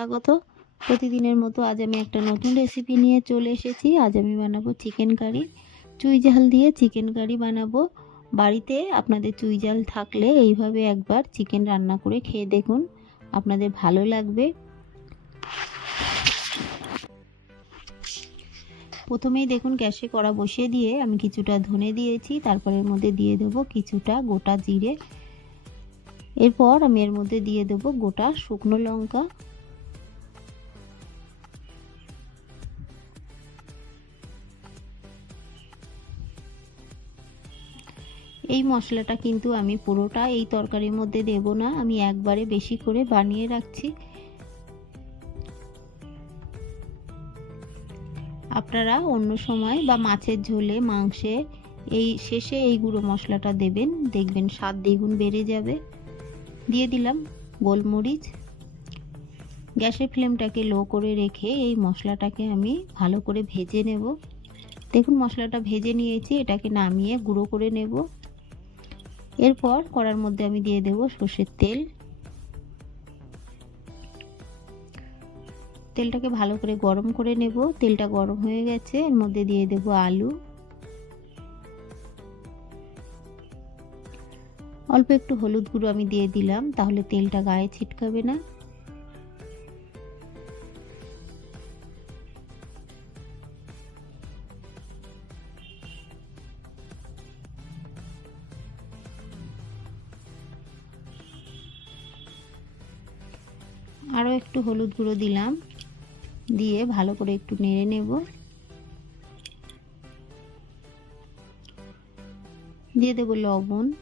স্বাগত। প্রতিদিনের মতো আজ আমি একটা নতুন রেসিপি নিয়ে চলে এসেছি। আজ আমি বানাবো চিকেন কারি চুই জাল দিয়ে চিকেন কারি বানাবো। বাড়িতে আপনাদের চুই ঝাল থাকলে এইভাবে একবার চিকেন রান্না করে খেয়ে দেখুন। আপনাদের ভালো লাগবে। প্রথমেই দেখুন গ্যাসে কড়া বসিয়ে দিয়ে আমি কিছুটা ধনে দিয়েছি। তারপরের মধ্যে দিয়ে দেব কিছুটা গোটা জিরে। এরপর আমি এর মধ্যে দিয়ে দেব গোটা শুকনো লঙ্কা। এই মশলাটা কিন্তু আমি পুরোটা এই তরকারির মধ্যে দেব না, আমি একবারে বেশি করে বানিয়ে রাখছি। আপনারা অন্য সময় বা মাছের ঝোলে, মাংসে এই শেষে এই গুঁড়ো মশলাটা দেবেন, দেখবেন স্বাদ দ্বিগুণ বেড়ে যাবে। দিয়ে দিলাম গোলমরিচ। গ্যাসের ফ্লেমটাকে লো করে রেখে এই মশলাটাকে আমি ভালো করে ভেজে নেব। দেখুন মশলাটা ভেজে নিয়েছি, এটাকে নামিয়ে গুঁড়ো করে নেব। এরপর কড়ার মধ্যে আমি দিয়ে দেব সর্ষের তেল। তেলটাকে ভালো করে গরম করে নেব। তেলটা গরম হয়ে গেছে, এর মধ্যে দিয়ে দেব আলু। অল্প একটু হলুদ গুঁড়ো আমি দিয়ে দিলাম, তাহলে তেলটা গায়ে ছিটকাবে না। আরও একটু হলুদ গুঁড়ো দিলাম। দিয়ে ভালো করে একটু নেড়ে নেব। দিয়ে দেবো লবণ।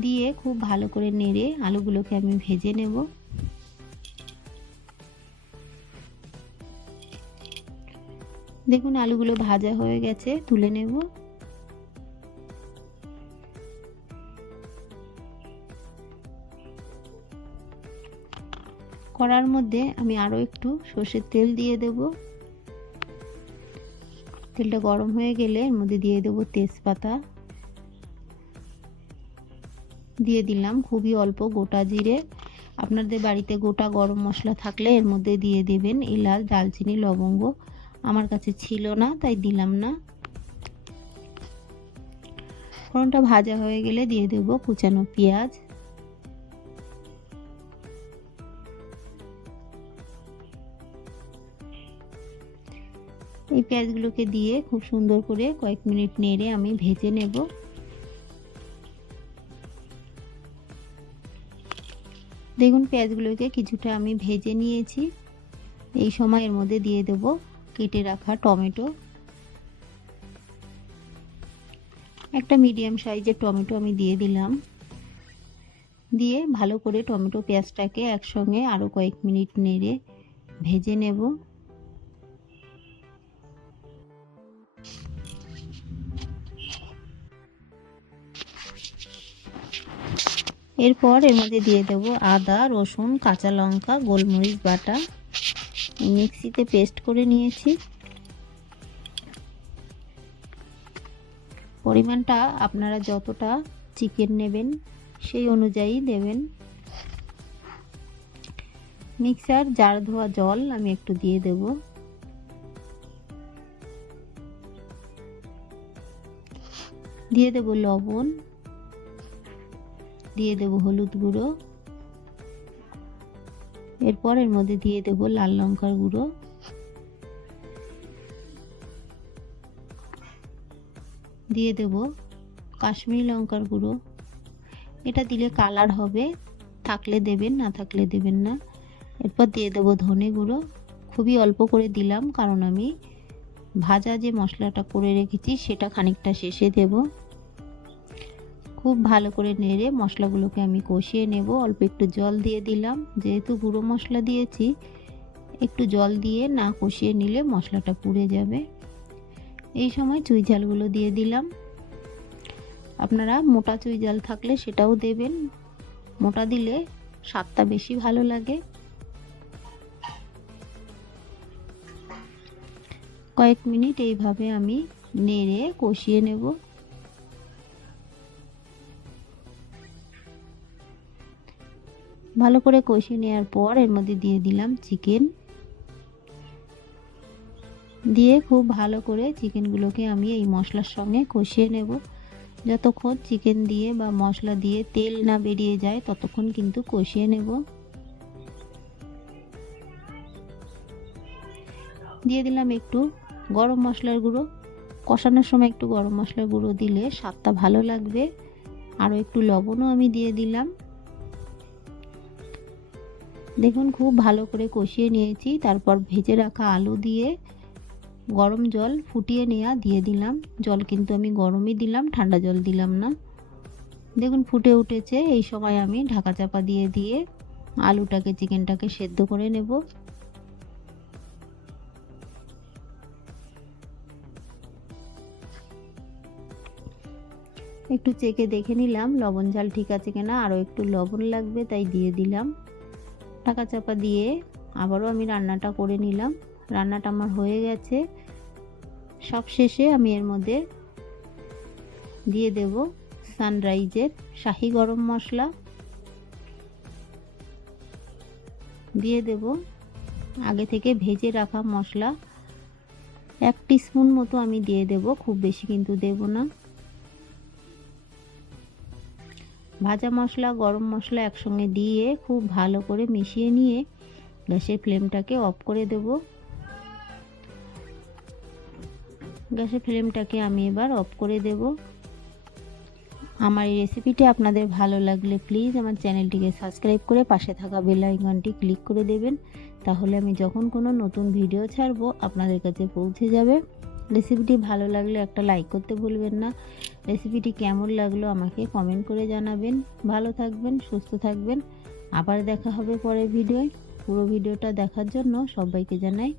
দিয়ে খুব ভালো করে নেড়ে আলুগুলোকে আমি ভেজে নেব। দেখুন আলুগুলো ভাজা হয়ে গেছে, তুলে নেব। কড়ার মধ্যে আমি আরও একটু সর্ষের তেল দিয়ে দেব। তেলটা গরম হয়ে গেলে এর মধ্যে দিয়ে দেব তেজপাতা। দিয়ে দিলাম খুবই অল্প গোটা জিরে। আপনাদের বাড়িতে গোটা গরম মশলা থাকলে এর মধ্যে দিয়ে দেবেন এলাচ দালচিনি লবঙ্গ। আমার কাছে ছিল না, তাই দিলাম না। ফোড়নটা ভাজা হয়ে গেলে দিয়ে দেব কুচানো পেঁয়াজ। এই পেঁয়াজগুলোকে দিয়ে খুব সুন্দর করে কয়েক মিনিট নেড়ে আমি ভেজে নেব। দেখুন পেঁয়াজগুলোকে কিছুটা আমি ভেজে নিয়েছি। এই সময় এর মধ্যে দিয়ে দেব কেটে রাখা টমেটো। একটা মিডিয়াম সাইজের টমেটো আমি দিয়ে দিলাম। দিয়ে ভালো করে টমেটো পেঁয়াজটাকে একসঙ্গে আরও কয়েক মিনিট নেড়ে ভেজে নেব। এরপর এর মধ্যে দিয়ে দেব আদা, রসুন, কাঁচা লঙ্কা, গোলমরিচ বাটা। মিক্সিতে পেস্ট করে নিয়েছি। পরিমাণটা আপনারা যতটা চিকেন নেবেন সেই অনুযায়ী দেবেন। মিক্সার জার ধোয়া জল আমি একটু দিয়ে দেব। দিয়ে দেব লবণ। দিয়ে দেব হলুদ গুঁড়ো। এরপর এর মধ্যে দিয়ে দেব লাল লঙ্কার গুঁড়ো। দিয়ে দেব কাশ্মীরি লঙ্কার গুঁড়ো। এটা দিলে কালার হবে, থাকলে দেবেন, না থাকলে দেবেন না। এরপর দিয়ে দেব ধনে গুঁড়ো। খুবই অল্প করে দিলাম, কারণ আমি ভাজা যে মশলাটা করে রেখেছি, সেটা খানিকটা শেষে দেব। খুব ভালো করে নেড়ে মশলাগুলোকে আমি কষিয়ে নেব। অল্প একটু জল দিয়ে দিলাম। যেহেতু গুঁড়ো মশলা দিয়েছি, একটু জল দিয়ে না কষিয়ে নিলে মশলাটা পুড়ে যাবে। এই সময় চুই ঝালগুলো দিয়ে দিলাম। আপনারা মোটা চুই জাল থাকলে সেটাও দেবেন। মোটা দিলে স্বাদটা বেশি ভালো লাগে। কয়েক মিনিট এইভাবে আমি নেড়ে কষিয়ে নেব। ভালো করে কষিয়ে নেওয়ার পর এর মধ্যে দিয়ে দিলাম চিকেন দিয়ে খুব ভালো করে চিকেনগুলোকে আমি এই মশলার সঙ্গে কষিয়ে নেব। যতক্ষণ চিকেন দিয়ে বা মশলা দিয়ে তেল না বেরিয়ে যায়, ততক্ষণ কিন্তু কষিয়ে নেব। দিয়ে দিলাম একটু গরম মশলার গুঁড়ো। কষানোর সময় একটু গরম মশলার গুঁড়ো দিলে স্বাদটা ভালো লাগবে। আরও একটু লবণও আমি দিয়ে দিলাম। দেখুন, খুব ভালো করে কষিয়ে নিয়েছি। তারপর ভেজে রাখা আলু দিয়ে গরম জল ফুটিয়ে নেওয়া দিয়ে দিলাম। জল কিন্তু আমি গরমই দিলাম, ঠান্ডা জল দিলাম না। দেখুন, ফুটে উঠেছে। এই সময় আমি ঢাকা চাপা দিয়ে দিয়ে আলুটাকে, চিকেনটাকে সেদ্ধ করে নেব। একটু চেকে দেখে নিলাম, লবণ ঝাল ঠিক আছে কিনা। আরও একটু লবণ লাগবে, তাই দিয়ে দিলাম। ঢাকা চাপা দিয়ে আবারও আমি রান্নাটা করে নিলাম। রান্নাটা আমার হয়ে গেছে। সব শেষে আমি এর মধ্যে দিয়ে দেব সানরাইজের শাহি গরম মশলা। দিয়ে দেব আগে থেকে ভেজে রাখা মশলা। এক স্পুন মতো আমি দিয়ে দেব, খুব বেশি কিন্তু দেব না। ভাজা মশলা, গরম মশলা একসঙ্গে দিয়ে খুব ভালো করে মিশিয়ে নিয়ে গ্যাসের ফ্লেমটাকে অফ করে দেব। গ্যাসের ফ্লেমটাকে আমি এবার অফ করে দেব। আমার এই রেসিপিটি আপনাদের ভালো লাগলে প্লিজ আমার চ্যানেলটিকে সাবস্ক্রাইব করে পাশে থাকা বেল আইকনটি ক্লিক করে দেবেন। তাহলে আমি যখন কোনো নতুন ভিডিও ছাড়বো আপনাদের কাছে পৌঁছে যাবে। রেসিপিটি ভালো লাগলে একটা লাইক করতে ভুলবেন না। রেসিপিটি কেমন লাগল আমাকে কমেন্ট করে জানাবেন। ভালো থাকবেন, সুস্থ থাকবেন। আবার দেখা হবে পরের ভিডিওয়। পুরো ভিডিওটা দেখার জন্য সবাইকে জানাই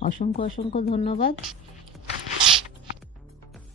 অসংখ্য অসংখ্য ধন্যবাদ।